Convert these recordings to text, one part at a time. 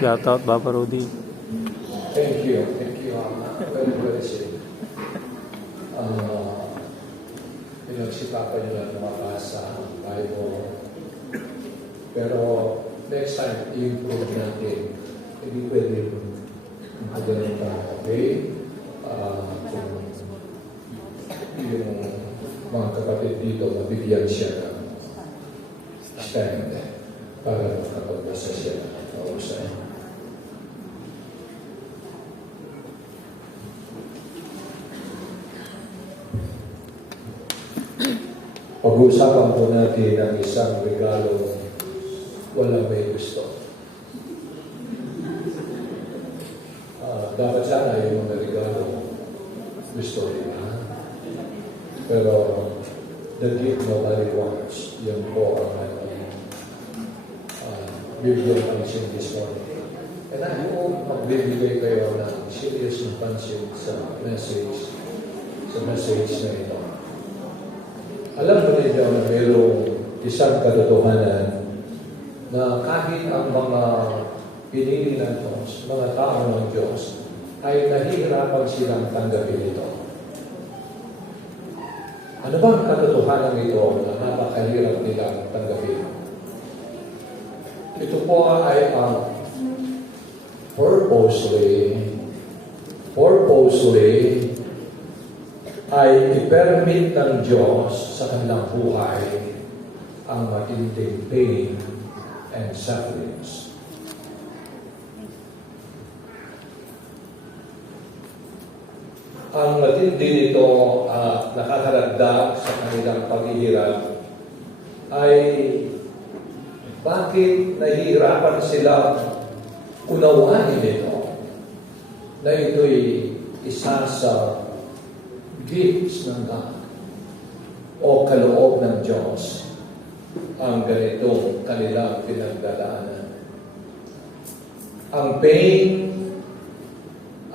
Shout out, Papa Rudy. Thank you. Very blessed. Si Papa nila lumabasa ang Bible. Pero next time, i-improve natin. Hindi pwede magaling pa. Okay? Yung mga kapatid dito, mabigyan siya ng stand para makapagbasa siya ng kausay. Pag-uusapan po natin ang isang regalo walang may gusto. Dapat sana yung mga regalo gusto nila. Pero the gift nobody wants, yun po ang bibigyan pansin this morning. And I hope magbibigay kayo ng serious na pansin sa message na ito. Alam mo ninyo na mayroong isang katotohanan na kahit ang mga pinili ng Diyos, mga tao ng Diyos, ay nahihirapan silang tanggapin ito. Ano ba ang katotohanan ito na napakahirap nilang tanggapin? Ito po ay ang purposely ay i-permit ng Diyos sa kanilang buhay ang matinding pain and sufferings. Ang matindi nito nakakaragdag sa kanilang paghihirap ay bakit nahihirapan silang unawain ito na ito'y isa sa gifts ng God o kaloob ng Diyos ang ganitong kanilang pinagdadaanan. Ang pain,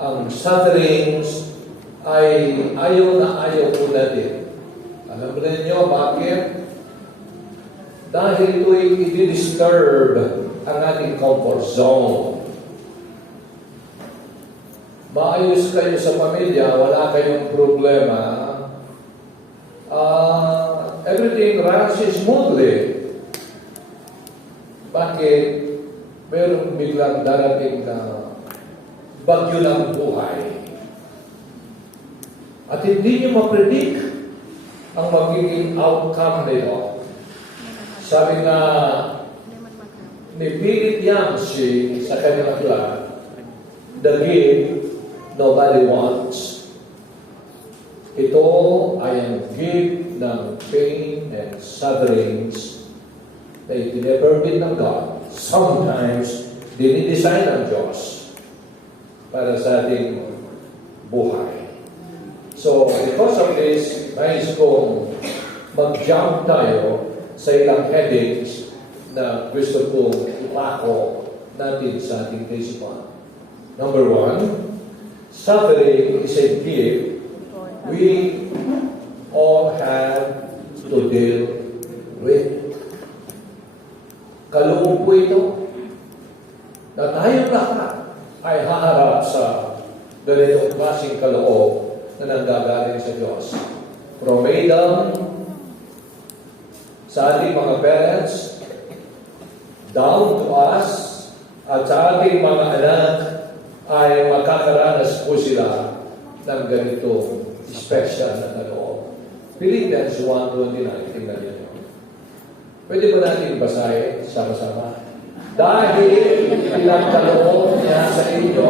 ang sufferings ay ayaw na ayaw po natin. Alam mo ninyo bakit? Dahil ito'y i-disturb ang ating comfort zone. Maayos kayo sa pamilya, wala kayong problema. Everything runs smoothly. Bakit? Merong biglang darating na bagyo ng buhay. At hindi niyo ma-predict ang magiging outcome nito. Sabi nga ni Philip Yancey sa kanyang aklat, the gift nobody wants. Ito ay ang gift ng pain and sufferings na itinepermit ng God. Sometimes, dinidesign ng Diyos para sa ating buhay. So, because of this, nais kong mag-jump tayo sa ilang headings na gusto kong ipako natin sa ating kaisipan. Number 1, suffering is a gift we all have to deal with. Kaloob po ito na tayong lahat ay haharap sa ganitong klaseng kaloob na nanggagaling sa Diyos. From Adam, sa ating mga parents, down to us, at sa ating mga anak, ay makakaranas po sila ng ganito special na kaloob. Philippians 1:29, tingnan niyo. Pwede ba natin basahin sama-sama? Dahil ilang kaloob niya sa inyo,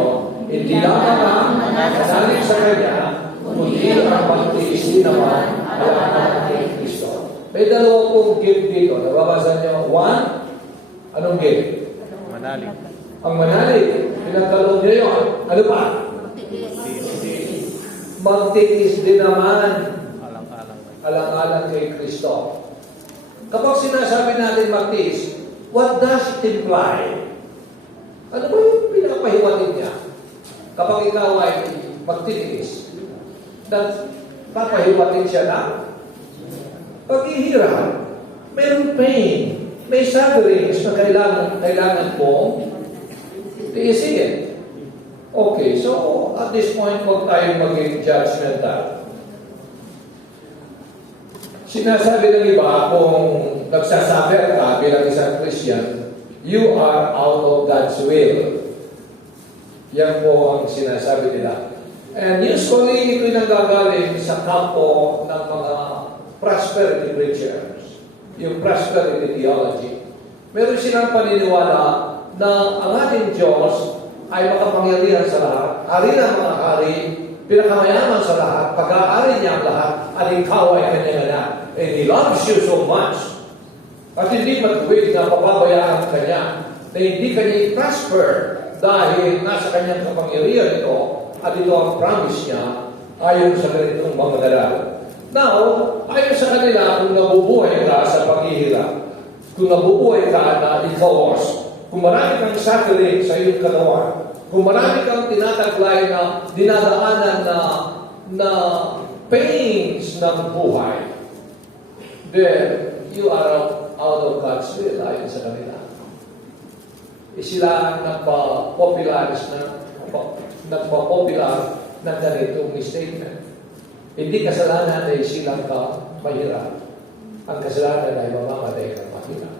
hindi lamang ang manalig sa Kanya, kundi ang magtiis din naman ang anak ni Kristo. May dalawa pong gift dito. Nababasa niyo? 1, anong gift? Manalig. Ang manalig. Pinagkaloob niya yun. Ano pa? Magtiis din naman. Alang-alang kay Kristo. Kapag sinasabi natin magtiis, what does it imply? Ano ba yung pinapahiwatig niya? Kapag ikaw ay magtitiis, papahiwatig siya na paghihirap, mayroong pain, may sufferings na kailangan mo tiisin eh. Okay, so at this point, huwag tayong maging judgmental. Sinasabi ng iba, kung nagsasabi ka bilang isang Christian, you are out of God's will. Yan po ang sinasabi nila. And usually, ito'y nanggagaling sa kampo ng mga prosperity preachers, yung prosperity theology. Meron silang paniniwala na ang ating Diyos ay makapangyarihan sa lahat, hari ng mga hari, pinakamayaman sa lahat, pag-aari niya ang lahat, at ikaw ay kanyang anak. And He loves you so much. At hindi matuwid na papabayaan kanya, na hindi kanya i-prosper dahil nasa kanyang kapangyarihan ito, at ito ang promise niya ayon sa ganitong mga ngaral. Now, ayon sa kanila, kung nabubuhay ka sa paghihirap, kung nabubuhay ka na ikawas, kung marami kang suffering sa iyong katawan, kung marami kang tinataglay na dinadaanan na pains ng buhay, then you are out of God's will ayon sa kanila. Sila ang nagpa-popular ng ganitong statement. Hindi kasalanan ay silang mahirap. Ang kasalanan ay mamamatay ng mahirap.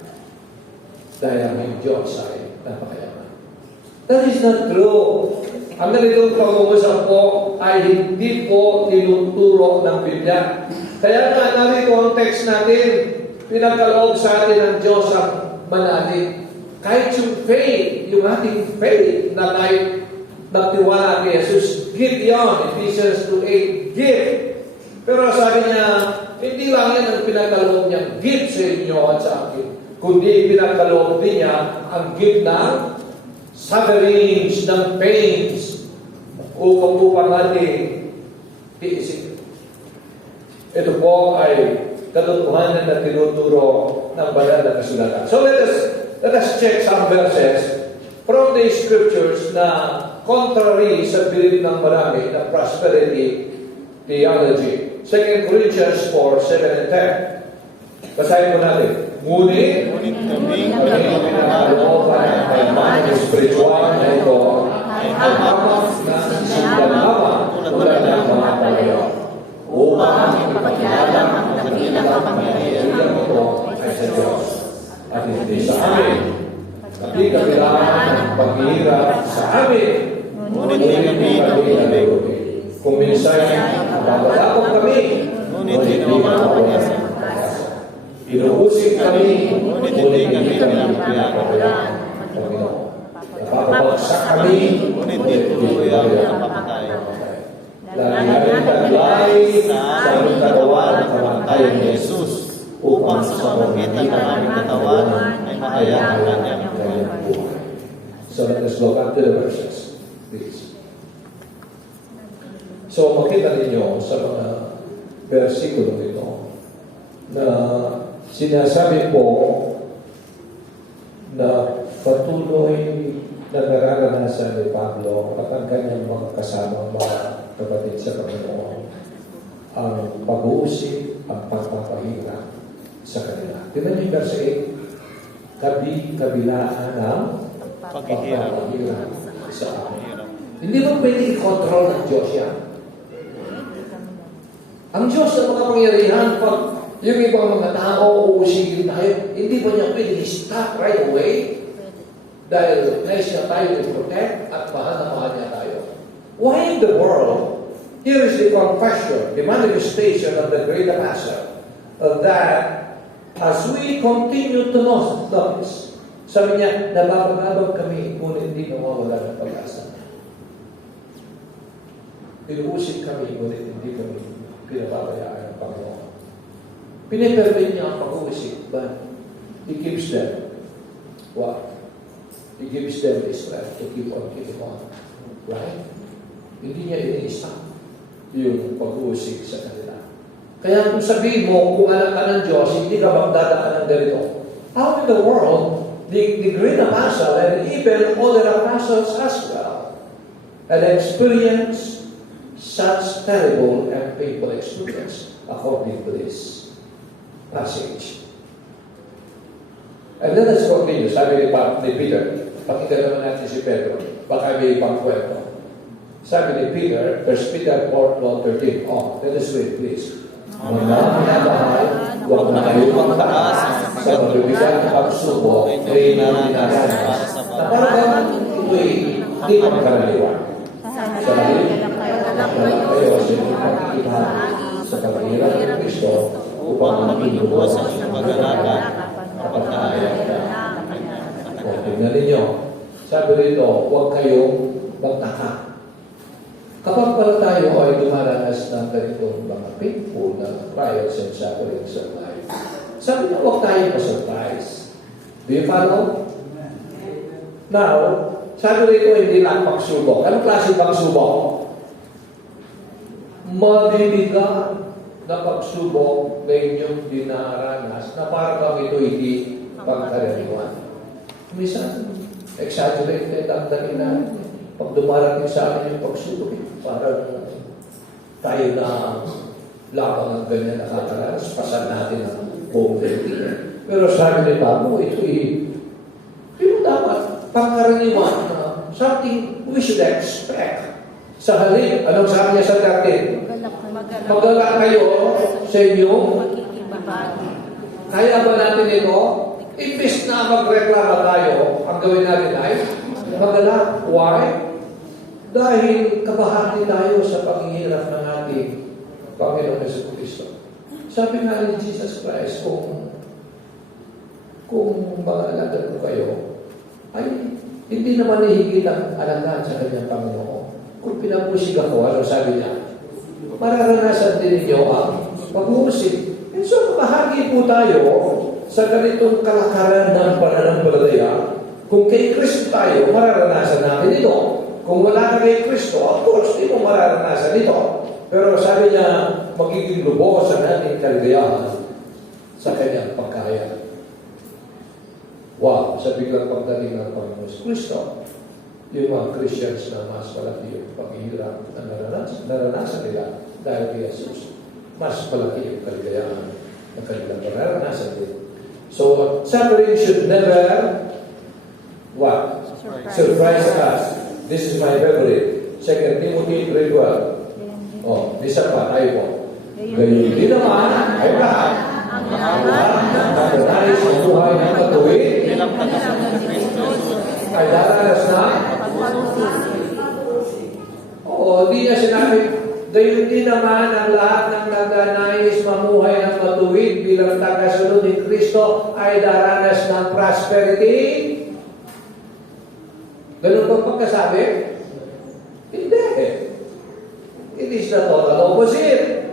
Dahil ang iyong Diyos ay napakayaman. That is not true. Ang ganitong pag-uusap po ay hindi po tinuturo ng Biblia. Kaya nga narito ang text natin, pinagkaloob sa atin ng Diyos ang manalig. Kahit yung faith, yung ating faith na tayo nagtiwala kay Jesus, give yon, Ephesians 2:8, give. Pero sabi niya, hindi lang yan ang pinagkaloob niya, give sa inyo at sa akin. Kundi pinagkaloob din niya ang give ng sufferings, ng pains, upang natin tiisin. Ito po ay katotohanan na tinuturo ng banal na kasulatan. So let us check some verses from the scriptures na contrary sa belief ng marami na prosperity theology. 2 Corinthians 4:7 and 10. Basahin po natin. Ngunit kami pinagkalooban ng kailangan spiritual na ito ay hawak na sinalaman tulad ng mga palayo upang ipagkilala ang dakilang kapangyarihan ito ay sa Diyos at hindi sa amin. Kasi kabilaan ang paghihirap sa amin, ngunit kami nalubi. Kung minsan mabalakot kami, ngunit hindi mawawala. Inuusig kami, ngunit hindi kami pinapakawalan. Napapabagsak kami, ngunit hindi kami napapatayo. Lagi taglay sa aming katawan ang kamatayan ni Jesus upang sa pamamagitan ng aming katawan ay mahayag ang kanyang buhay. So let us look at the verses, please. So makita ninyo sa mga versikulo ito na sinasabi po na patuloy na nararanasan ni Pablo at ang kanyang mga kasamang mga kapatid sa Panginoon ang pag-uusip, ang pagpapahirap sa kanila. Tingnan niyo verse 8, kabilaan ng paghihirap sa amin. Hindi mo pwede i-control ng Diyos yan. Ang Diyos na makapangyarihan, pag yung ibang mga tao uusigin tayo, hindi ba niya pwede i-stop right away? Dahil nais niya tayo to protect at mahal na mahal niya tayo. Why in the world, here is the confession, the manifestation of the great apostle, that as we continue to notice, sabi niya, nababagabag kami, ngunit hindi nawawala ng pag-asa. Inuusik kami, ngunit hindi kami pinababayaan ng Panginoon. Pinipermit niya ang pag-uusik, but He gives them what? He gives them the strength to keep on keeping on. Right? Hindi niya ini-stop yung pag-uusik sa kanila. Kaya kung sabihin mo, kung anak ka ng Diyos, hindi ka magdadaan ng ganito. How in the world, the great apostle and even other apostles as well had experienced such terrible and painful experience according to this passage. And let us continue. Sabi ni Peter, pakinggan naman natin si Pedro. Baka may ibang kwento. Sabi ni Peter, 1 Peter 4:13. Oh, let us read, please. Mga minamahal, huwag na kayo magtaas sa mabibigat na pagsubok ay dinaranas na parang ito'y hindi magkaraniwan. Sa halip, magdala kayo sa inyong pagkikitahan sa paghihirap ng Kristo upang maging lubos sa pag-alaga kapag naayag na. O, tignan ninyo. Sabi rito, huwag kayong magtaka. Kapag pala tayo ay dumaranas ng ganitong mga painful na trials and sufferings sa life, sabi na huwag tayo ma-surprise. Do you follow? Now, sabi rito hindi lang pagsubok. Anong klase pagsubok? Mabibigat na pagsubok na inyong dinaranas na parang kami ito hindi pagkaraniwan. Minsan, exaggerated ang dating namin. Pag dumarating sa akin yung pagsubok, parang tayo na labang ng ganyan nakakaranas, pasan natin ang buong dating. Pero sabi ni Pablo, ito'y dapat pangkaraniwan na something we should expect. Sa halip, anong sabi niya sa dating? Magalak kayo sa inyong kaya ba natin ito? Imbis na magreklama tayo, ang gawin natin ay magalak. Why? Dahil kabahagi tayo sa paghihirap ng ating Panginoon Yesu Cristo. Sabi nga ni Jesus Christ, kung mga alagad ko kayo, ay hindi naman nahigit ang alagaan sa kanyang Panginoon. Kung pinapusig ako, ano sabi niya? Mararanasan din ninyo ang pag-uusig. And so, bahagi po tayo sa ganitong kalakaran ng pananampalataya. Kung kay Kristo tayo, mararanasan natin ito. Kung wala ka kay Kristo, of course, hindi mo mararanasan ito. Pero sabi niya, magiging lubos ang ating kaligayahan sa kanyang pagkaya. Wow, sa biglang pagdating ng Panginoon Kristo, yung mga Christians na mas malaki yung paghihirap na naranasan nila dahil kay Jesus, mas malaki yung kaligayahan na kanilang naranasan din. So, suffering should never what? Surprise us. This is my favorite. 2 Timothy 3:12. Oh, isa pa, tayo po. Gayon din naman, ay lahat. Ang lahat ng nais ng buhay ng matuwid ay daranas na. Oo, di niya sinabi, gayon din naman ang lahat ng nagnanais mamuhay ng matuwid bilang tagasunod ni Kristo ay daranas ng prosperity. Ganun bang pagkasabi? Hindi. It is the total opposite.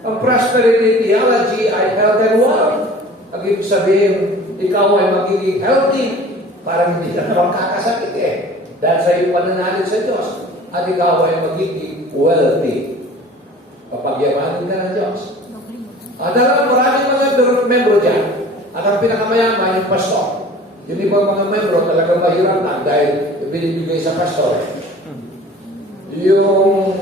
Ang prosperity theology ay health and wealth. Ang ibig sabihin, ikaw ay magiging healthy para hindi ka na magkakasakit eh. Dahil sa iyong pananalig sa Diyos. At ikaw ay magiging wealthy. Papagyamanin ka ng Diyos. At maraming mga membro dyan. At ang pinakamayaman yung pastor. Yung ibang mga membro talagang mahirap na dahil binibigay sa pastor. Yung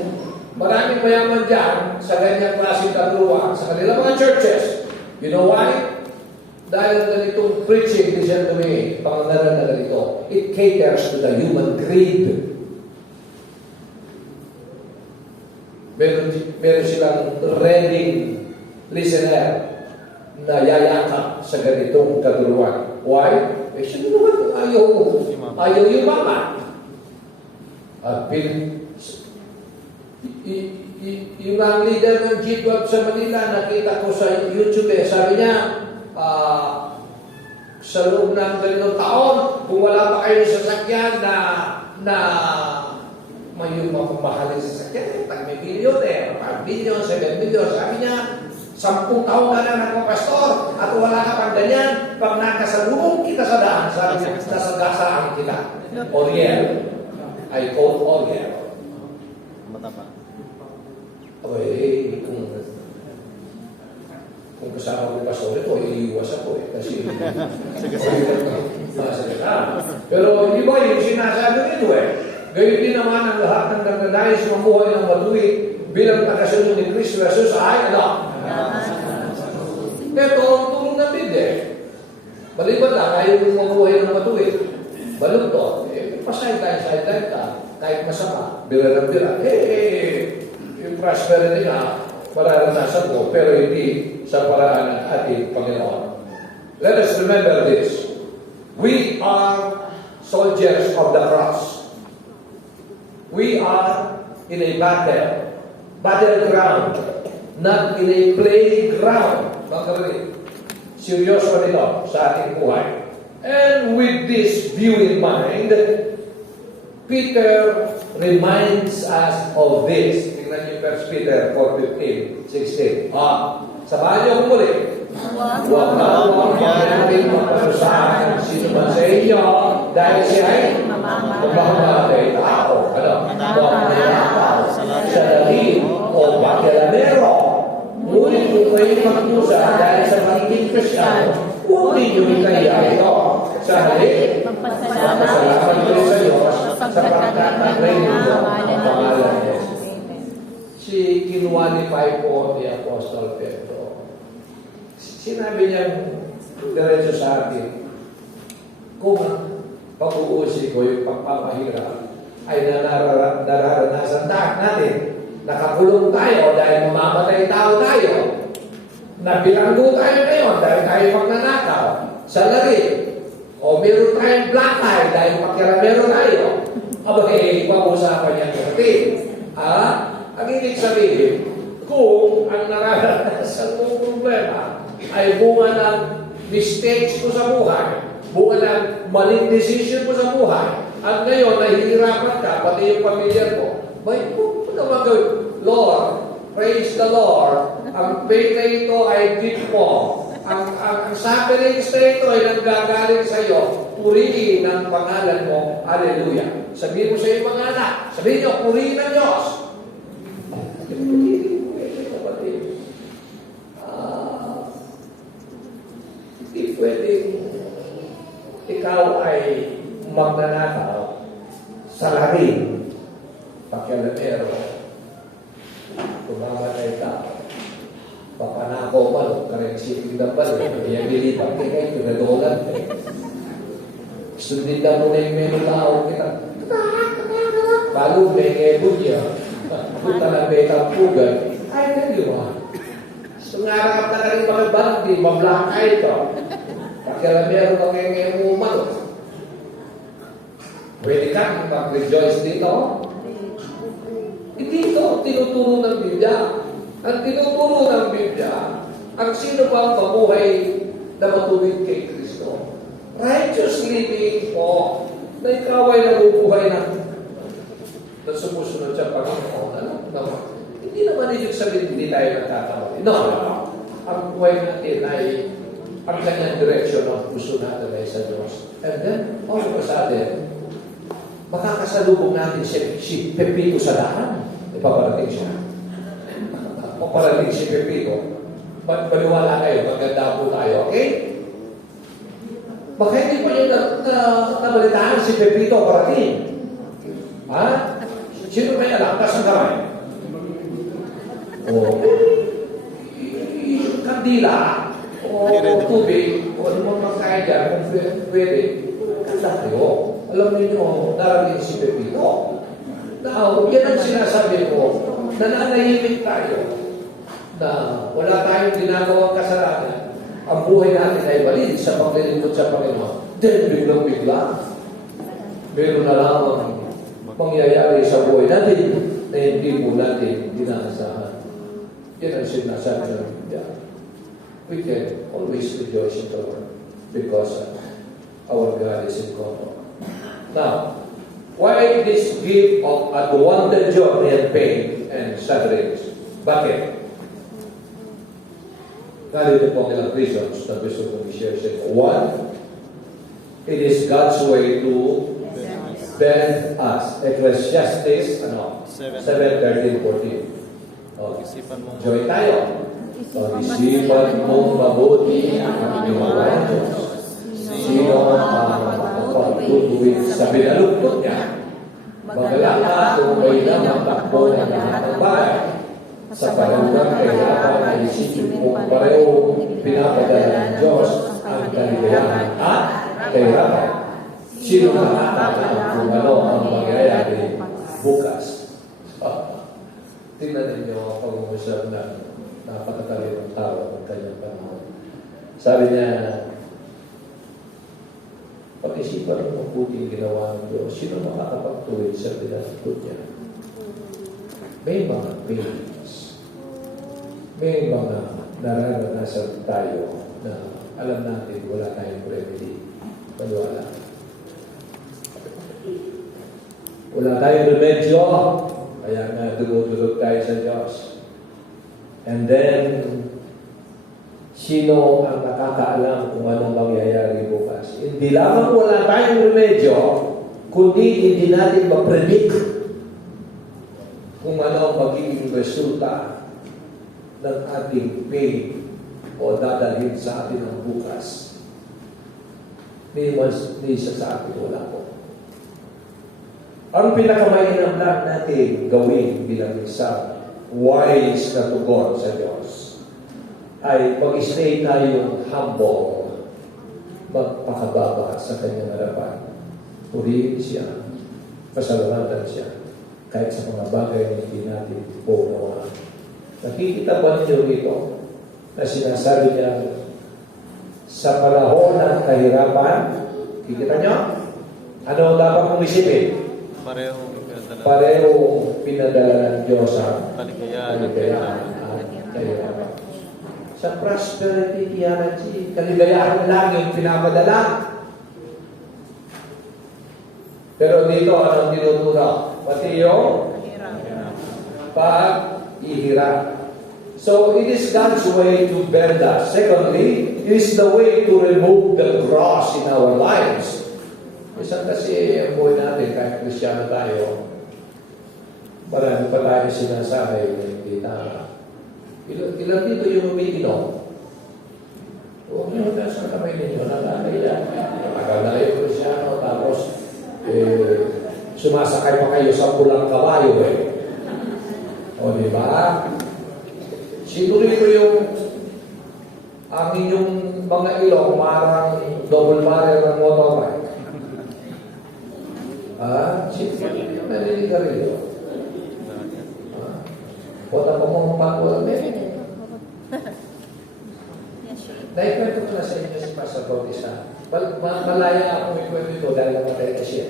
maraming mayaman dyan sa ganyang klaseng katuluan sa kanilang mga churches. You know why? Dahil ganitong preaching, listen to me, pangalan na ganito, it caters to the human greed. Meron silang ready listener na yayakap sa ganitong katuluan. Why? Eh, sino naman ayaw yumaman. Yung ang leader ng G12 sa Manila, nakita ko sa YouTube sabi niya, sa loob ng ganitong taon, kung wala pa kayo sa sasakyan na may mahalin sa sasakyan, may bilyon 5 bilyon, 7 bilyon, sabi niya, 10 taon ka na nagpapastor at wala ka pang ganyan, pag nakasalubong kita sa daan, sabi niya, nasagasaan kita. Oriel. I call Oriel. Matapa. Okay, kung kasama ko pastor ito, iiwas ako kasi pero iba yung sinasabi nito Gayon din naman ang lahat ng nagnanais mamuhay ng matuwid bilang tagasunod ni Kristo Jesus ay ano? Pero ang tulong ng Biblia, maliban lang, ayaw yung mamuhay ng matuwid. Balugtod. pa-sideline ka, kahit masama, bira ng bira, yung prosperity nga, mararanasan mo, pero hindi sa paraan ng ating Panginoon. Let us remember this. We are soldiers of the cross. We are in a battleground, not in a playground. Magkakaroon. Seryoso nito sa ating buhay. And with this view in mind, Peter reminds us of this. Tingnan niyo 1 Peter 4:15, 16. Samahan niyo kung muli. Huwag na huwag natin magpasasahan sino man sa inyo dahil siya ay mamamatay tao. Huwag mananakaw sa dalhin o pakialamero. Ngunit kung kayo magdusa dahil sa magiging Kristyano, huwag ninyo ikaya ito. Sa halip, magpasalamat kayo sa Diyos sapagkat ang reino ang pangalan niya. Kinuanify po ni Apostol Pedro. Sinabi niya diretso sa atin, kung pag-uusi ko yung pagpapahirap ay nararanasan natin, nakakulong tayo dahil mamamatay tao tayo, nabilanggo tayo ngayon dahil tayo magnanakaw sa lari, o meron tayong black eye dahil pakialamero tayo, pag-uusapan niya natin. Ang ibig sabihin, kung ang nararanasan mong problema ay bunga ng mistakes mo sa buhay, bunga ng maling decision mo sa buhay, at ngayon nahihirapan ka, pati yung pamilya mo, may kung naman gawin, Lord, praise the Lord, ang faith na ito ay gift mo. Ang sufferings na ito ay nanggagaling sa iyo, purihin ang pangalan mo. Hallelujah. Sabihin mo sa iyo mga anak, sabihin niyo, purihin ang Diyos. Hindi pwedeng ikaw ay magnanakaw sa larin, pakialamero, tumamatay ka, papanakaw man, kareksipin na ba, kaya nilipat ka kayo, pinadolan ka. Sundin na mo na yung menu tao kita. Palu, may ebo niya. Punta na may tampugan. Ay, hindi mo. Sungarap na rin mga bandi, mablakay ka. Pakialamero ka ngayon mo umano. Pwede ka mag-rejoice dito? Hindi ito tinuturo ng Biblia. Ang tinuturo ng Biblia, ang sino ba ang mabuhay na matuwid kay Kristo? Righteous living po, na ikaw ay nabubuhay na sumusunod sa Panginoon. Ano naman? Hindi naman ibig sabihin hindi tayo nagtatawag. No. Ang buhay natin ay ang kanyang direksyon ng puso natin ay sa Diyos. And then, all of a sudden, makakasalubong natin si Pepito sa daan. Ipaparating siya. Paparating si Pepito. Paniwala kayo, maganda po tayo, okay? Baka hindi po yung nabalitaan si Pepito parating. Ha? Sino may alam? Kasang kamay? O kandila, o tubig, o ano mong magkain dyan, kung pwede, kanda kayo. Alam niyo, narating si Pepito. Now, yan ang sinasabi ko, nananahimik tayo na wala tayong ginagawang kasalanan. Ang buhay natin ay mali sa paglilingkod sa Panginoon. Then, biglang-bigla, meron na lamang mangyayari sa buhay natin na hindi mo natin dinaasahan. Yan ang sinasabi ng Biblia. We can always rejoice in the Lord because our God is in control. Now, why this gift of unwanted joy and pain and sufferings? Bakit? Narito po ang ilang reasons na gusto kong i-share sa inyo. One, it is God's way to bend us. Ecclesiastes 7:13-14. Join tayo. Pag-isipan mong mabuti ang iniwalaan Diyos. Sino ang makapagtutuwid sa binalugtod niya? Magalak ka kung may lamang takbo ng lahat ng bahay. Sa kalugang kahirapan ay isipin mo pareho pinapadala ng Diyos ang kaligayahan at kahirapan. Sino nakakaalam kung ano ang mangyayari bukas? Tingnan ninyo ang pag-uusap na napakatalinong tao ng kanyang panahon. Sabi niya, pag-isipan mo mabuti ang ginawa ng Diyos, sino makakapagtuwid sa pinatutod niya? May mga pains. May mga nararanasan tayo na alam natin wala tayong remedy. Wala. Wala tayong remedyo. Kaya nga, dumudulog tayo sa Diyos. And then, sino ang nakakaalam kung anong mangyayari bukas? Hindi lamang wala tayong remedyo, kundi hindi natin ma-predict kung ano ang magiging resulta ng ating pain o dadalhin sa atin ang bukas. Ni isa sa atin wala po. Ang pinakamainam lang natin gawin bilang isang wise na tugon sa Diyos ay mag-stay tayong humble, magpakababa sa kanyang harapan. Purihin siya, pasalamatan siya, kahit sa mga bagay na hindi natin po nawa. Nakikita ba niyo rito na sinasabi niya sa panahon ng kahirapan, kikita niyo? Ano ang dapat mong isipin? Pareho pinadala ng Diyos ang kaligayahan at kahirapan. Sa prosperity theology, kaligayahan lang yung pinapadala. Pero dito, anong tinuturo? Pati yung pag-ihirap. So, it is God's way to bend us. Secondly, it is the way to remove the cross in our lives. Isang kasi ang buhay natin, kahit Kristiyano tayo, marami pa tayo sinasabi na hindi tama. Ilan dito yung umiinom? Huwag niyo na sa kamay ninyo, nakakaya. Tagal na kayo Kristiyano, tapos sumasakay pa kayo sa pulang kabayo O, di ba? Siguro yung ang inyong mga ilong parang double barrel ng motorbike. Siyempre, yung naliligarilyo. Wala pa mong pag-ulang din. Naikwento ko na sa inyo si Pastor Bautista. Malaya akong ikwento ito dahil namatay na siya.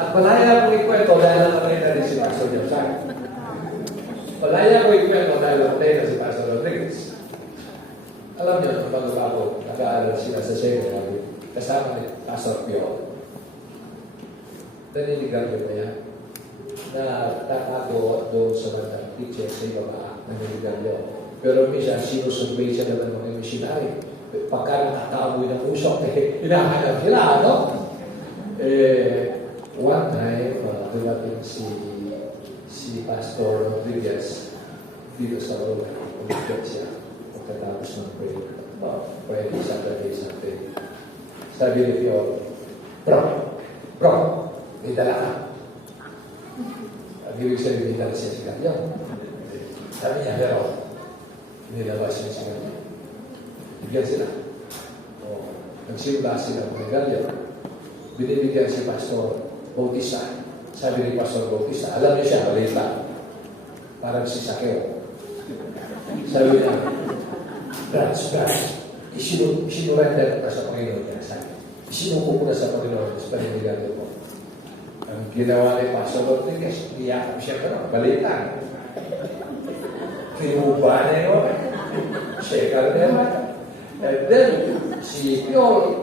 At malaya akong ikwento dahil namatay na rin si Pastor Joseph. Malaya akong ikwento dahil namatay na si Pastor Rodriguez. Alam niyo, bago ako, nag-aaral sila sa seminary, kasama ni Pastor Pio. Naninigarilyo na yan. Na tatago doon sa mga teacher sa ibaba, naninigarilyo. Pero minsan, sinusurbay siya naman ng mga missionary. Pagka nakataboy ng usok, hinahanap sila, ano? One time, dumating si Pastor Rodriguez dito sa room. Umikat siya. Pagkatapos ng prayer. Pwede Saturday. Sabi ni Pio, Bro, may dala ka. Ang ibig sabihin, may dala siya sigarilyo. Sabi niya, pero nilabas niya sigarilyo. Bigyan sila. Nagsimula sila ng sigarilyo. Binibigyan si Pastor Bautista. Sabi ni Pastor Bautista, alam niyo siya, malita. Parang si Sakeo. Sabi niya, Brad, isinurrender ka sa Panginoon niya. Sabi, isinuko ko na sa Panginoon sa paninigarilyo ko. Ang ginawa ni Pastor Rodriguez, iyakap siya ka balitan. Kinuba na yun. Shekar na yun. And then, si Pio,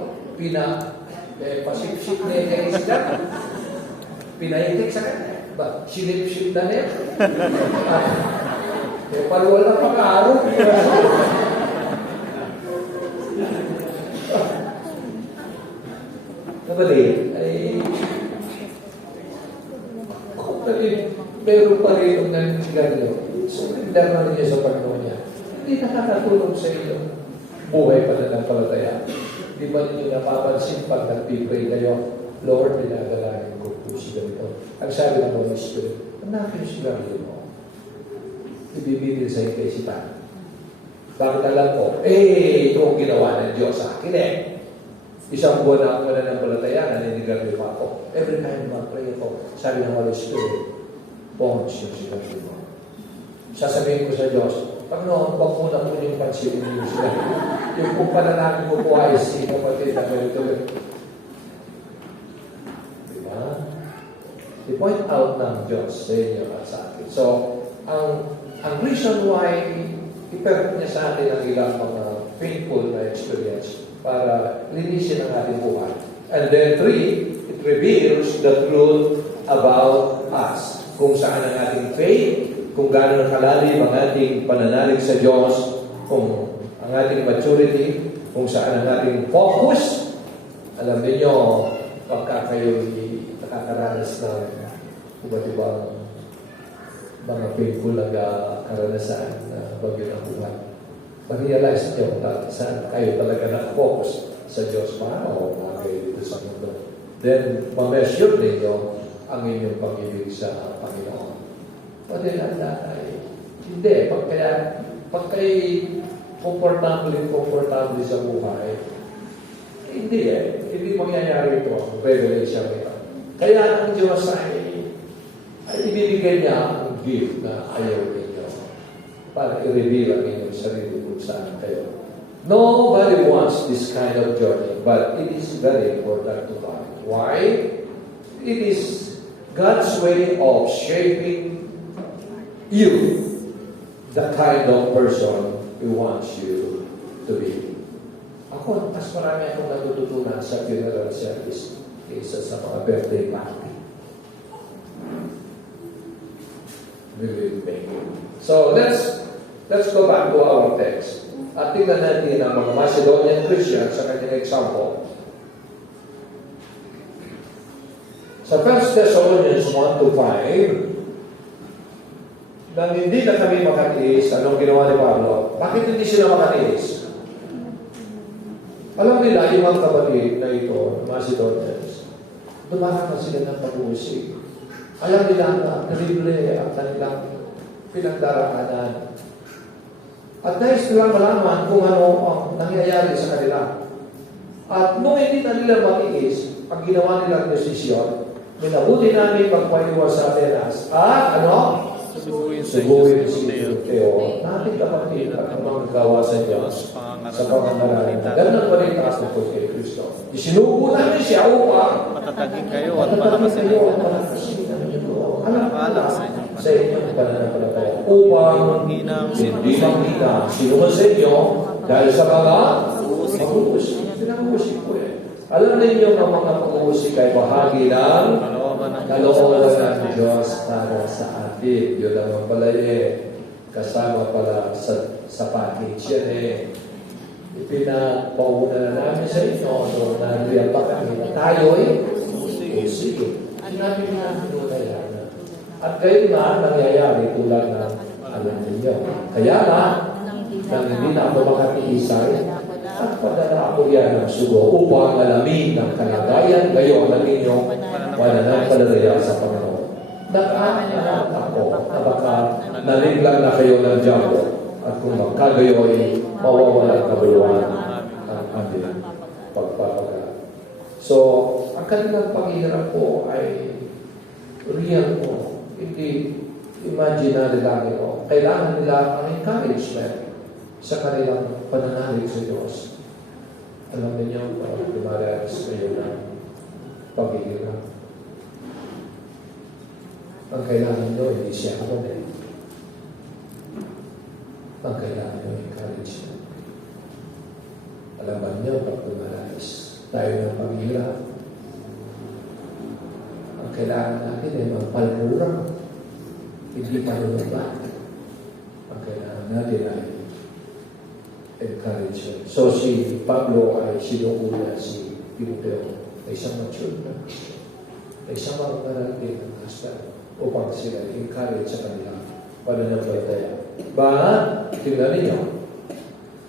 pasip-sip na yung kaisigan. Pinahitik sa kanya. Silip-sip na niya. Paluwal na pag-aarong. Nabali, meron pa rin yung naninigarilyo. Surrender na niya sa Panginoon niya. Hindi nakakatulong sa iyo. Buhay pa na ng palataya. Di ba ninyo napapansin pag nag-pray kayo, Lord, dinadalahin ko po si ganito. Ang sabi ng Holy Spirit, hanapin si garilyo mo. Ibibigil sa ikay si Tan. Bakit alam ko? Ito ang ginawa ng Diyos sa akin Isang buwan na ako nananampalataya, naninigarilyo pa ako. Every time mag-pray ako, sabi ng Holy Spirit, bonds yung sinabi mo. Sasabihin ko sa Diyos, Panginoon, wag mo na po yung pansinin yung sinabi. Yung kung panalangin ko po ay si kapatid na ganito. Diba? I-point out ng Diyos sa inyo at sa akin. So, ang reason why i-permit niya sa atin ang ilang mga painful na experience para linisin ang ating buhay. And then 3, it reveals the truth about us. Kung saan ang ating faith, kung gaano kalalim ang ating pananalig sa Diyos, kung ang ating maturity, kung saan ang ating focus. Alam niyo, pagka kayo'y nakakaranas ng iba't ibang mga painful na karanasan na bagyo ng buhay. Mag-realize niyo kung saan kayo talaga nakafocus sa Diyos. Paano mga kayo dito sa mundo? Then, ma-measure ninyo ang inyong pag-ibig sa Panginoon. Padilanda ay hindi. Pag kayo komportable sa buhay, hindi Hindi mangyayari ito. Revelation ito. Kaya ang Diyos ay ibibigay niya ang gift na ayaw ninyo para i-reveal ang inyong sarili kung saan kayo. Nobody wants this kind of journey, but it is very important to find. Why? It is God's way of shaping you, the kind of person He wants you to be. Ako, mas marami akong natututunan sa funeral service kaysa sa mga birthday party. Believe me. So, let's go back to our text. At tingnan natin ang mga Macedonian Christians sa kanyang example. Sa 1 Thessalonians 1-5, nang hindi na kami makatiis, anong ginawa ni Pablo? Bakit hindi sila makatiis? Alam nila, yung mga kapatid na ito, Macedonians, dumakas sila ng pag-uusig. Alam nila na narible ang kanilang pinagdaraanan. At nais nilang malaman kung ano ang nangyayari sa kanila. At nung hindi na nila matiis, ang ginawa nilang desisyon, minabuti namin magpaiwas sa Atenas. At ano? Subuhin si Teo. Natin kapatid at ang mga gawa sa Diyos sa pangangalan. Ganun pa rin taas na po kay Kristo. Isinubo namin siya upang matatagin kayo at palakasin sa inyong pananampalataya upang hindi manghina sino man sa inyo dahil sa mga pag-uusig. Pinag-uusig po Alam ninyo ang mga pag-uusig ay bahagi ng kalooban ng Diyos para sa atin. Yun naman pala kasama pala sa package yan ipinapauna na namin sa inyo nung nandiyan pa kami na tayo'y usig. Sinabi na yan. At kayo na nangyayari tulad ng alam ninyo. Kaya na, nang hindi na ako makatiisay, at padala ako yan ng sugo upang alamin ng kalagayan ngayon ng inyong pananampalataya sa Panginoon. Nag-aanap ako na baka naliglang na kayo ng diabo at kung magkagayoy, mawawala ang kabuluhan ang ating pagpapagawa. So, ang kanilang paghihirap po ay real po. Hindi imaginary lang ito. Kailangan nila ang encouragement sa kanilang pananalig sa Diyos. Alam niyo, dumaranas kayo ng paghihirap. Ang kailangan nyo, hindi siya ako ang kailangan nyo, encouragement. Alam ba niyo, pag dumaranas tayo ng paghihirap, ang kailangan natin ay magpalmurang, hindi panunod. Ang kailangan natin ay encouragement. So si Pablo ay sinukula si Timoteo na isang mature na isang marunong ng husband upang sila encourage sa kanilang pananampalataya. But, tingnan ninyo,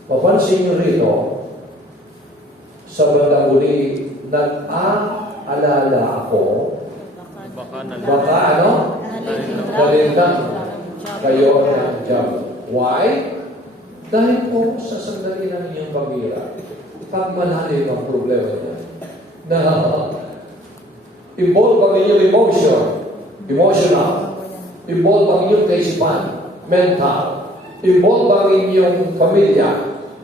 mapansin nyo rito, sa bandang uli, nag-aalala ako, baka ano? Nalintang kayo ng diabo. Why? Dahil po sa sandali ng inyong paghihirap, pag malalim ang problema niya, na involve ang inyong emotional, involve ang inyong kaisipan, mental, involve ang inyong pamilya,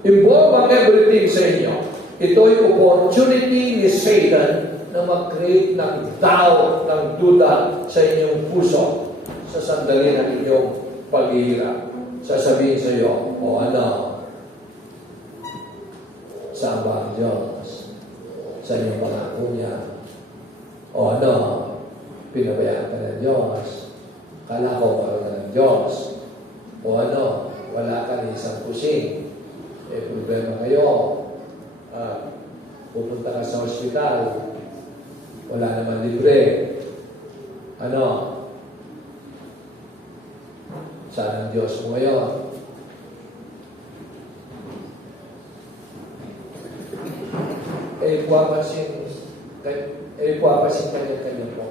involve ang everything sa inyo. Ito yung opportunity ni Satan na mag-create ng doubt, ng duda sa inyong puso sa sandali ng inyong paghihirap. Sasabihin sa iyo, o ano, saan ba ang Diyos? Sa inyong pangako niya. O ano, pinabayaan ka ng Diyos. Kala ko karoon ka ng Diyos. O ano, wala ka ng isang kusing. Problema kayo. Pupunta ka sa ospital. Wala naman libre. Ano? Saan ang Diyos mo ngayon? Papasin kanya po.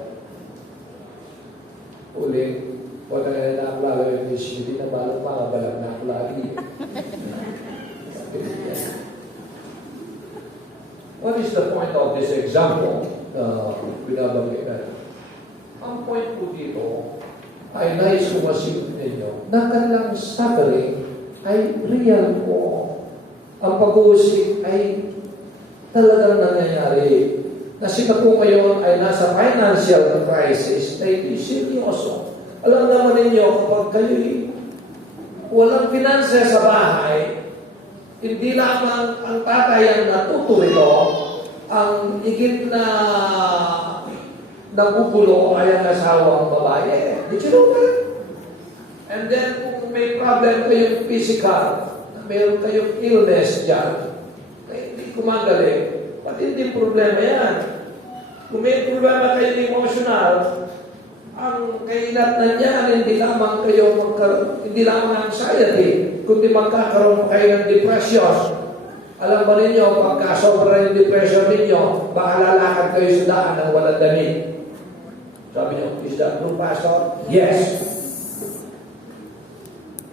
Uli, wala na nakaklaro yung issue. Hindi na balong mga balag na aklari. What is the point of this example? Binabanggit na. Ang point po dito ay nais ko masipin ninyo na kanilang suffering ay real po. Ang pag-uusik ay talagang nangyayari. Na sila po ngayon ay nasa financial crisis na hindi seryoso. Alam naman ninyo, kapag kayo'y walang pinansa sa bahay, hindi lamang ang tatay ang natutuloy ang higit na nagugulo ay ang asawang babae. Did you know that? And then, kung may problem kayong physical, mayroon kayong illness dyan, ay hindi kumagaling, matinding problema yan. Kung may problema kayong emotional, ang kainatnan niyan, hindi lamang kayo hindi lamang anxiety, kundi magkakaroon kayo ng depression. Alam ba ninyo, pagka sobra yung depression ninyo, baka lalakad kayo sa daan ng walang damit. Sabi niyo, is that true, Pastor? Yes.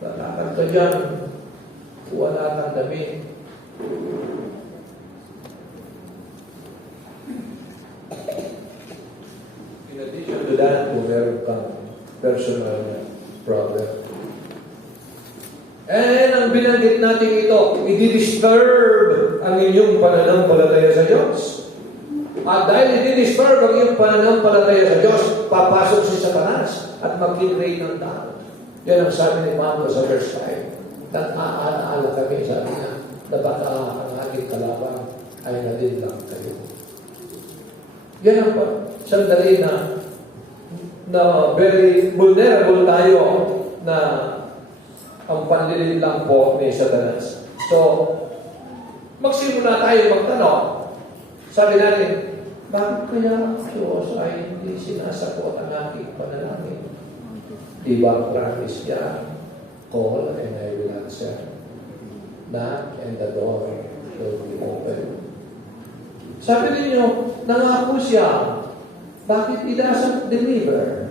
Lalakad ka dyan, wala kang damit. In addition to that, kung meron kang personal problem. And ang binanggit natin ito, i-disturb ang inyong pananampalataya sa Diyos. At dahil i-disturb ang inyong pananampalataya sa Diyos, papasok si Satanas at mag-create ng tao. Yan ang sabi ni Pablo sa verse 5. Nag-aalaala kami, sabi niya, na baka ang ating kalaban ay nadinlang kayo. Yan ang sandali na very vulnerable tayo na ang panlilin lang po ni Satanas. So, magsimula tayo magtanong. Sabi natin, bakit kaya ang Diyos ay hindi sinasagot ang aking panalangin? Di ba promise niya, call and I will answer. Knock and the door will be open. Sabi ninyo, nangako siya, bakit he doesn't deliver?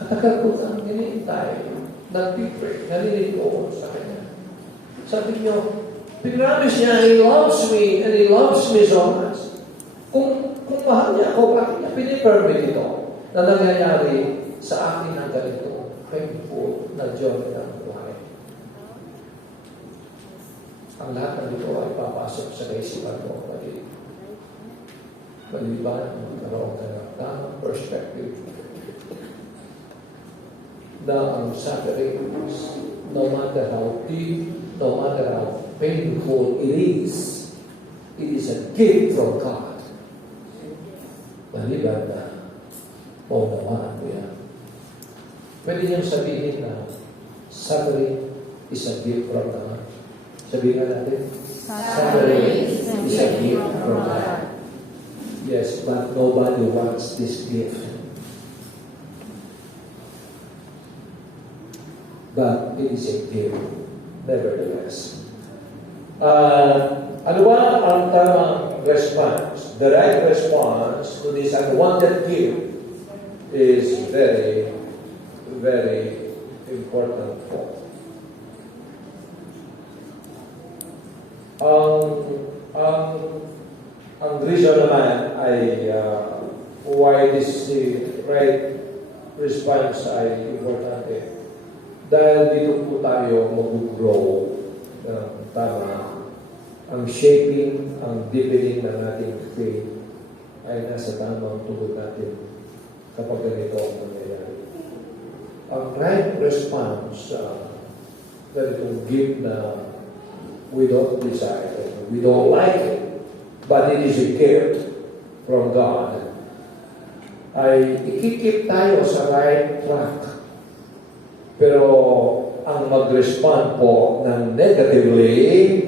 Katagal ko ang hinihintay, nag-pray, narinig ko sa kanya. Sabi niyo, pinramis niya, He loves me and He loves me so much. Kung mahal niya ako, bakit niya pinipermit ito na nangyayari sa akin ang ganito? Painful na journey ng buhay. Ang lahat ng ito ay papasok sa kaisipan mo, kapatid. Maliban, magkaroon ka ng tamang perspective na ang sufferings, no matter how deep, no matter how painful it is a gift from God. Maliban na, maunawaan mo yan. Pwede niyang sabihin na suffering is a gift from God. Sabihin na natin, suffering is a gift from God. Yes, but nobody wants this gift. But it is a gift, nevertheless. Ano ba ang tamang response? The right response to this unwanted gift is very, very important for. Ang reason naman ay why this right response ay importante. Dahil dito po tayo mag-grow ng tama. Ang shaping, ang deepening ng ating faith ay nasa tamang tugod natin kapag ganito ang mangyayari. Ang right response sa ganitong gift na we don't desire, we don't like it, but it is a gift from God, ay ikikip tayo sa right track. Pero ang mag-respond po ng negatively,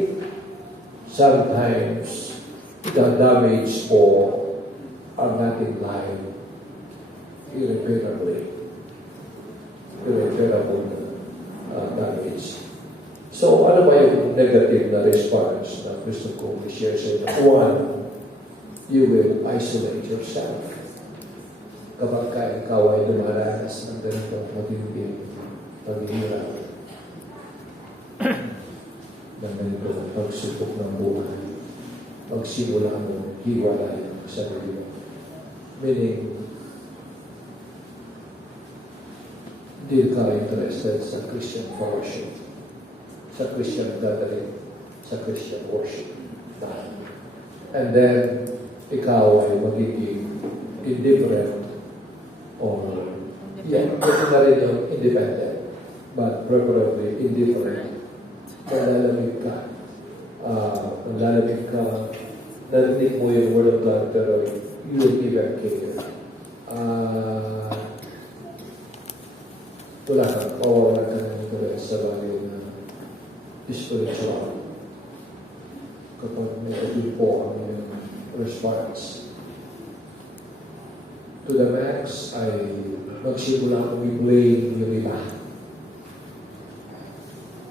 sometimes damage po ang ating life irreparably. Irreparable damage. So, ano ba yung negative na response na gusto kong i-share sa inyo? One, you will isolate yourself. Kapag ikaw ay dumaranas ng ganitong matinding paghihirap ng ganitong pagsubok ng buhay, magsimula mo hiwalay ang sarili mo. Meaning, hindi ka interested sa Christian fellowship, sa Christian gathering, sa Christian worship. And then, ikaw ay magiging indifferent or, ito na rin yung independent, but preferably indifferent. Nalalamig ka. Narinig mo yung word of God, pero you will even care. Wala ka, wala ka ng interest sa bagay na spiritual. Kapag negative po ang iyong response. To the max ay magsimula kong i-blame yung iba.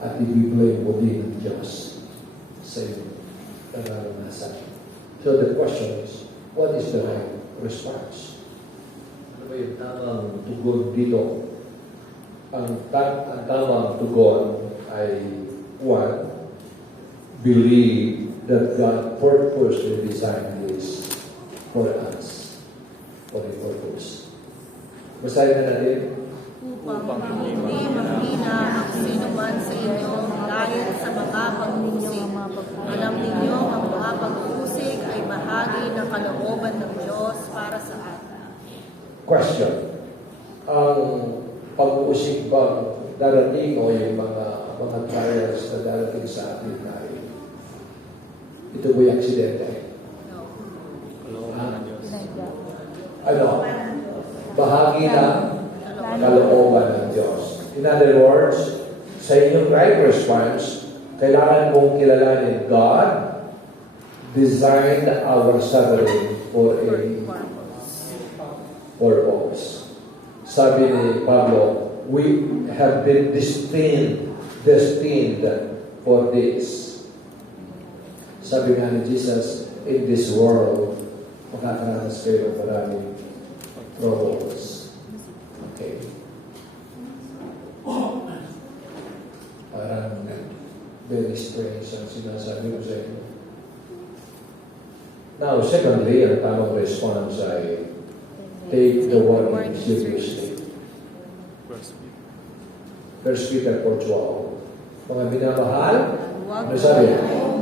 At i-blame mo din ang Diyos sa iyong nararanasan. So the question is, what is the right response? Ano ba yung tamang tugon dito? Ang tamang tugon ay, one, believe that God purposely designed this for us, for a purpose. Basahin na natin. Upang hindi mahina ang sinuman sa inyo dahil sa mga pag-uusig. Alam ninyo ang mga pag-uusig ay bahagi ng kalooban ng Diyos para sa atin. Question. Ang pag-uusig ba darating o yung mga trials na darating sa atin ay ito ba yung aksidente? No. Kalooban ng Diyos. Ano? Bahagi ng kalooban ng Diyos. In other words, sa inyong right response, kailangan mong kilalanin God designed our suffering for a purpose. Sabi ni Pablo, we have been destined for this. Sabi nga ni Jesus, in this world, makakaranas kayo ng maraming troubles. Okay. Parang very strange ang sinasabi ko sa inyo. Now, secondly, ang tamang response ay take the warning seriously. 1 Peter 4:12. Mga minamahal, ano sabi?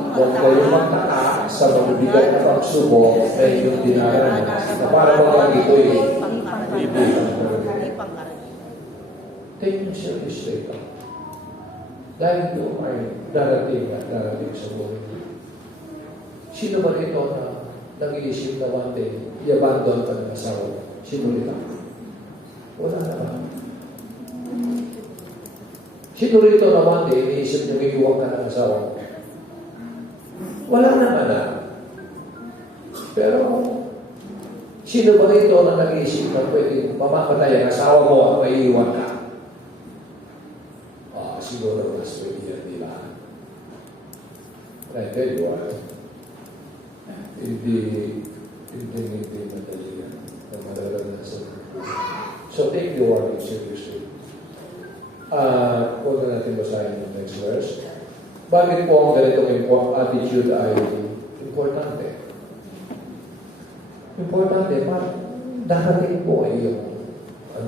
Huwag kayong magtaka sa mabibigat na pagsubok na inyong dinaranas na para mga ito'y take it seriously ito. Dahil ito ay darating at darating sa buhay. Sino ba rito na nag-iisip na one day, i-abandon ka ng asawa? Sino rito? Wala naman. Sino rito na one day, iniisip nyo iiwan ka ng asawa? Wala naman na. Pero, sino ba rito na nag-iisip na pwede mamamatay ang asawa mo at maiiwan ka? Siguro mas pwede yan nila. I tell you what, hindi madali yan na mararanasan. So take the warning seriously. Huwag na natin basahin yung next verse. Bakit po ang ganitong attitude ay importante? Importante, darating po ay yung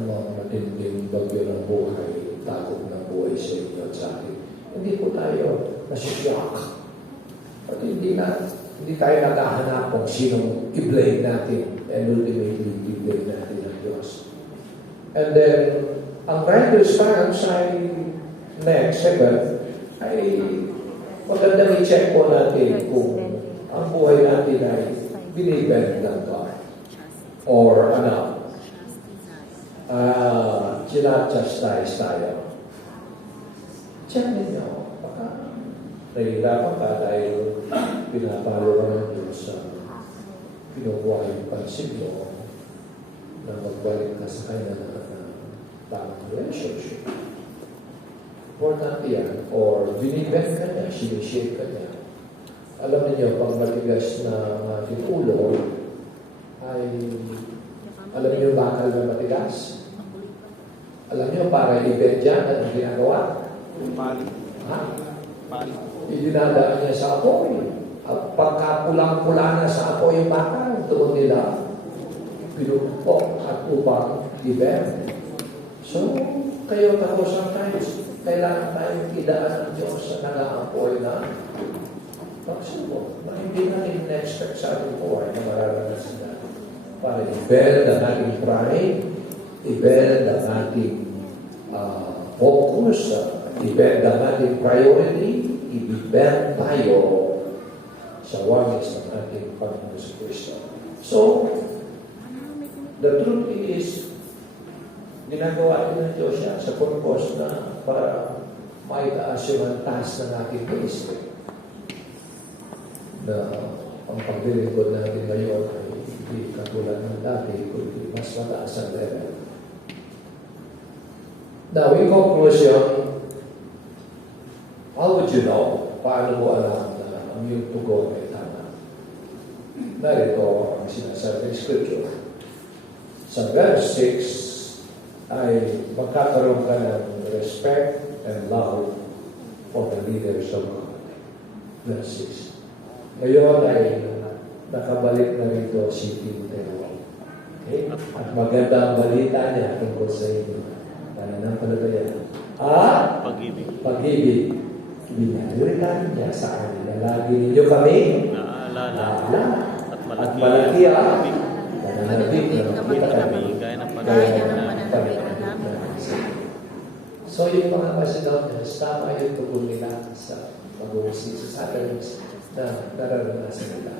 matinding bagyo ng buhay, takot ng buhay sa inyo at sa akin. Hindi po tayo nasishock. At hindi tayo naghahanap kung sinong i-blame natin and ultimately i-blame natin ang Diyos. And then, ang writer's stance ay next, 7, ay magandang i-check po natin kung ang buhay natin ay binibend ng God. Or sinachastise tayo. Check ninyo. Baka nahihirapan ka dahil pinapalo ka ng Diyos sa kinukuha yung pansin mo na magbalik ka sa kanya na tamang relationship. Important yan. Or binibend ka niya, sinishake ka niya. Alam niyo, pag matigas na ating ulo, ay alam niyo bakal na matigas? Alam niyo, para i-bend yan, anong ginagawa? Pali. Ha? Pali. Idinadaan niya sa apoy. At pagkapulang-pula na sa apoy yung bakal, doon nila pinupok at upang i-bend. So, kayo ako sometimes, kailangan tayong idaan ng Diyos sa nag-aapoy na pagsubok na hindi natin in-expect sa ating buhay na mararanasan natin. Para i-bend ang ating pride, i-bend ang ating focus, i-bend ang ating priority, i-bend tayo sa walis ng ating Panginoon sa Kristo. So, the truth is, ginagawa din ng Diyos yan sa purpose na para maitaas yung taas ng ating ministry. Na ang paglilingkod natin ngayon ay hindi katulad ng dati, kundi mas mataas ang level. Now, in conclusion, how would you know? Paano mo alam na ang iyong tugon ay tama? Narito ang sinasabi ng Scripture. Sa verse 6 ay magkakaroon ka ng respect and love for the leaders of God. Verse 6. Ngayon ay nakabalik na rito si Timoteo. Okay? At maganda ang balita niya tungkol sa inyo. Pananampalataya. Pag-ibig. Pag-ibig. Binalitan niya sa akin na lagi ninyo kami Naalala. At malaki ang pag-ibig. pananabik na makita kami. Gaya ng Gaya ng pananalig. pananabik na namin. So yung mga Macedonians, tama yung tugon nila sa pag-uusisa sa atin na nararanasan nila.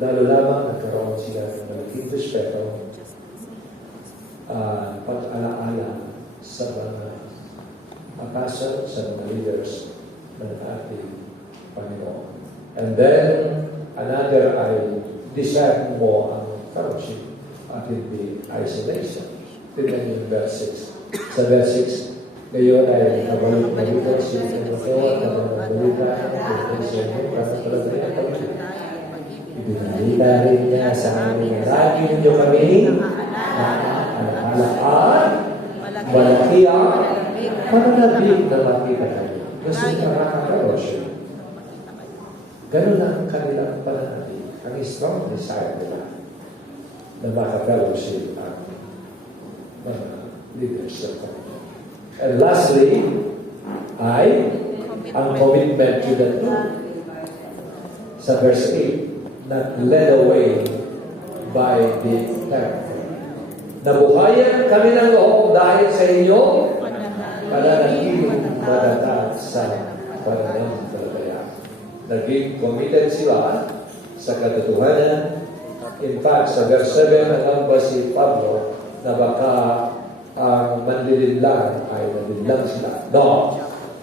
Lalo lamang nagkaroon sila ng malaking respeto, pag-alaala sa mga atasan, sa mga leaders ng ating Panginoon. And then, another ay desire mo ang fellowship at hindi isolation. Tignan yung verse 6. Sa verse 6, ngayon ay nabalik na dito si Timoteo at nabalita ang siya mo para talaga ito. Ibinalita rin niya sa amin, lagi ninyo kami alalaan, malaki ang pananabik na makita kayo. Kasi nakaka-fellowship. Ganun ang kanilang pananabik. Ang strong desire nila na maka-fellowship ang mga leaders of God. And lastly, ay ang commitment to the truth. Sa verse 8, not led away by the terror. Nabuhayan kami ng loob dahil sa inyo, pananatiling madatat sa pananampalataya. Naging committed sila sa katotohanan. In fact, sa verse 7, nangamba si Pablo na baka ang mandilinlang ay nandilinlang sila. No!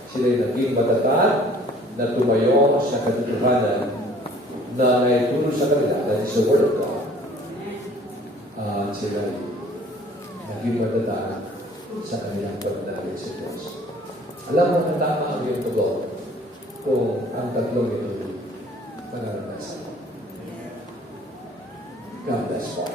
Sila'y naging matatat na tumayo sa katotohanan na may tulong sa kanila, that is the Word of God. Sila'y naging matatat sa kanilang pagdalit sa Diyos. Alam mo na tama ang iyong tugon kung ang tatlong ito panaranasan. God bless you.